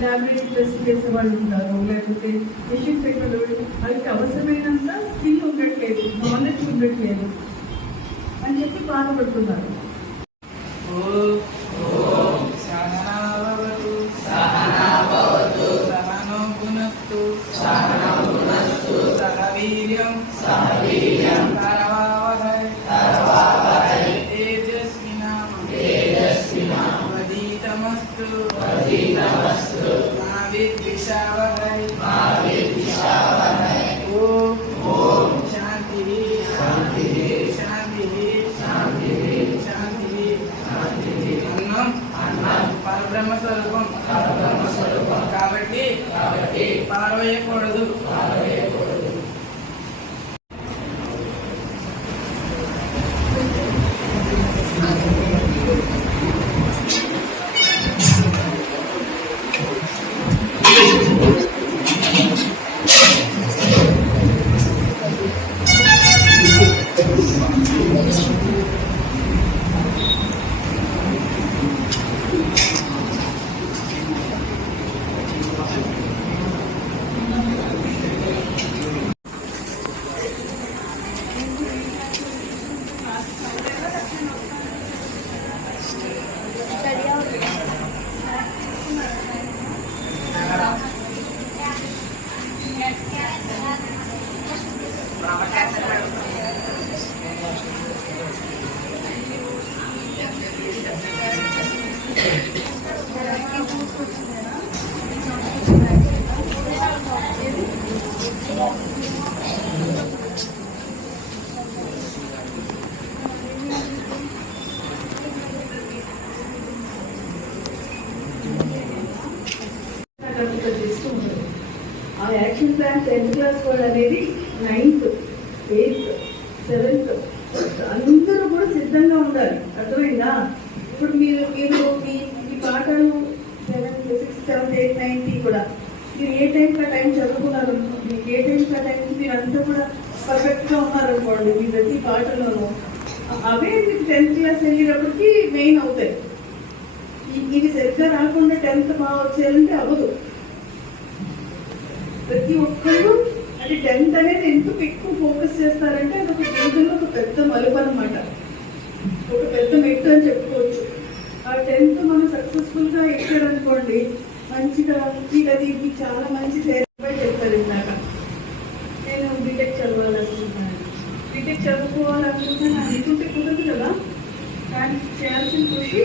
Laboratory test చేసే వాళ్ళు ఉంటారు, లేకపోతే డిస్ఇన్ఫెక్టెంట్, వాళ్ళకి అవసరమైనంత స్కిల్ ఉండట్లేదు, నాలెడ్జ్ ఉండట్లేదు అని చెప్పి బాధపడుతున్నారు. పరబ్రహ్మ స్వరూపం కాబట్టి పారవేయకూడదు. ఆ యాక్షన్ ప్లాన్ 10th క్లాస్ వాళ్ళు అనేది 9th, 8th, 7th అందరూ కూడా సిద్ధంగా ఉండాలి. అర్థమైందా? ఇప్పుడు మీరు ఈ పాఠాలు 7th, 6th, 7th, 8th, 9th కూడా మీరు ఏ టైంకి ఆ టైం చదువుకున్నారు, మీకు ఏ టైంకి ఆ టైంకి మీరు అంతా కూడా పర్ఫెక్ట్గా ఉన్నారనుకోండి మీ ప్రతి పాటలోనూ, అవే మీకు 10th క్లాస్ వెళ్ళేటప్పటికి మెయిన్ అవుతాయి. ఇవి సరిగ్గా రాకుండా 10th బాగా వచ్చేయాలంటే అవ్వదు. ప్రతి ఒక్కళ్ళు అంటే 10th అనేది ఎందుకు ఎక్కువ ఫోకస్ చేస్తారంటే అది ఒక జీవితంలో ఒక పెద్ద మలుపు అనమాట, ఒక పెద్ద మెట్టు అని చెప్పుకోవచ్చు. ఆ 10th మనం సక్సెస్ఫుల్గా ఎక్కారనుకోండి, మంచిగా దీనికి చాలా మంచి చెప్పారు. ఇందాక నేను బీటెక్ చదవాలనుకుంటున్నాను, బీటెక్ చదువుకోవాలనుకుంటున్నాను అనుకుంటే కుదరదు కదా, కానీ చేయాల్సిన కృషి